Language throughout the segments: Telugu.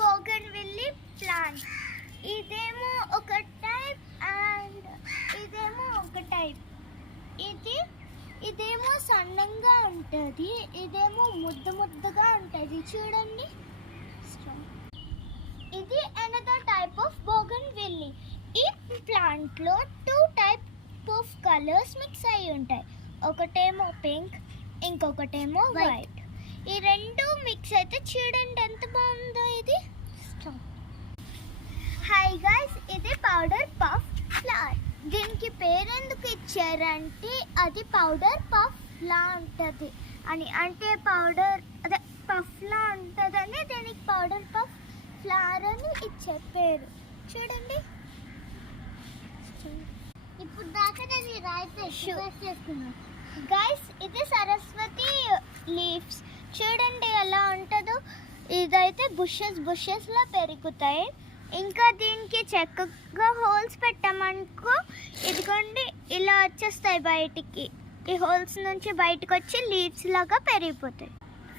బోగన్విల్లీ ప్లాంట్. ఇదేమో ఒక టైప్ అండ్ ఇదేమో ఒక టైప్. ఇదేమో సన్నంగా ఉంటుంది, ఇదేమో ముద్దగా ఉంటుంది. చూడండి, ఇది అనదర్ టైప్ ఆఫ్ బోగన్విల్లీ. ఈ ప్లాంట్లో 2 టైప్ ఆఫ్ కలర్స్ మిక్స్ అయి ఉంటాయి. ఒకటేమో పింక్, ఇంకొకటేమో వైట్. ఈ రెండు మిక్స్ అయితే చూడండి ఎంత బాగుందో ఇది. హాయ్ గైస్, ఇది పౌడర్ పఫ్ ఫ్లవర్. దీనికి పేరెందుకు ఇచ్చారంటే అది పౌడర్ పఫ్ లా ఉంటుంది అని, అంటే పౌడర్ అదే పఫ్ లా ఉంటుందని దీనికి పౌడర్ పఫ్ ఫ్లవర్ అని ఇచ్చే పేరు. చూడండి, ఇప్పుడు దాకా నేను రాయితే చేసుకున్నాను. గైస్, ఇది సరస్వతి లీవ్స్. చూడండి ఎలా ఉంటుందో. ఇదైతే బుషెస్లా పెరుగుతాయి. ఇంకా దీనికి చక్కగా హోల్స్ పెట్టామనుకో, ఇదిగోండి ఇలా వచ్చేస్తాయి బయటికి. ఈ హోల్స్ నుంచి బయటకు వచ్చి లీవ్స్ లాగా పెరిగిపోతాయి.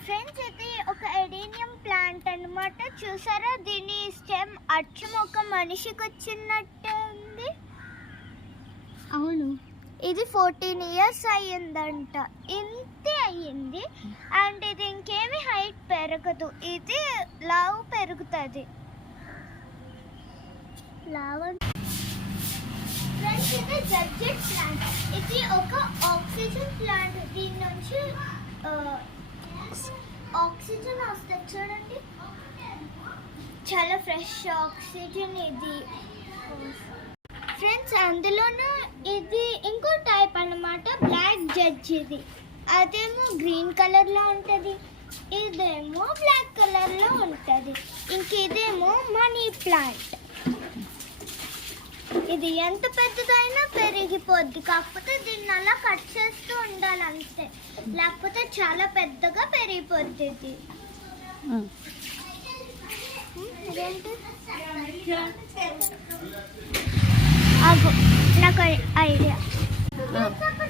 ఫ్రెండ్స్, ఇది ఒక ఎడీనియం ప్లాంట్ అన్నమాట. చూసారా, దీని స్టెమ్ అచ్చం ఒక మనిషికి వచ్చినట్టు ఉంది. అవును, ఇది 14 ఇయర్స్ అయ్యిందంట. ఇంతే అయ్యింది. అండ్ ఇది ఇంకేమి హైట్ పెరగదు, ఇది లావు పెరుగుతుంది. ఫ్రెండ్స్, ఇది జడ్జెట్ ప్లాంట్. ఇది ఒక ఆక్సిజన్ ప్లాంట్. దీని నుంచి ఆక్సిజన్ వస్తుంది. చూడండి, చాలా ఫ్రెష్ ఆక్సిజన్ ఇది. ఫ్రెండ్స్, అందులోనూ ఇది ఇంకో టైప్ అన్నమాట, బ్లాక్ జడ్జ్. ఇది అదేమో గ్రీన్ కలర్లో ఉంటుంది, ఇదేమో బ్లాక్ కలర్లో ఉంటుంది. ఇంకేదేమో మనీ ప్లాంట్. ఇది ఎంత పెద్దదైనా పెరిగిపోద్ది, కాకపోతే దీన్ని అలా కట్ చేస్తూ ఉండాలి అంతే, లేకపోతే చాలా పెద్దగా పెరిగిపోద్ది ఇది. నాకు ఐడియా.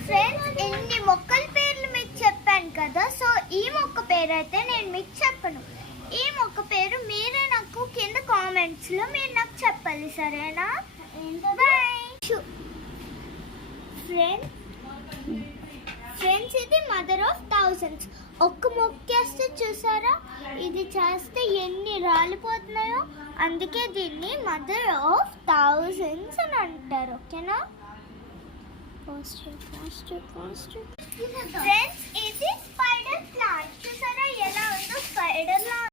ఫ్రెండ్స్, ఎన్ని మొక్కల పేర్లు మీకు చెప్పాను కదా, సో ఈ మొక్క పేరు అయితే నేను మీకు చెప్పను. ఈ మొక్క పేరు మీరే నాకు కింద కామెంట్స్లో మీరు నాకు చెప్పాలి, సరేనా? బాయ్. ఫ్రెండ్స్, ఇది మదర్ ఆఫ్ థౌసండ్స్. ఒక్క మొక్కేస్తే చూసారా, ఇది చేస్తే ఎన్ని రాలిపోతున్నాయో. అందుకే దీన్ని మదర్ ఆఫ్ థౌసండ్స్ అని అంటారు. ఓకేనా? ఫ్రెండ్స్, ఇది స్పైడర్ ప్లాంట్. చూసారా ఎలా ఉందో, స్పైడర్ లా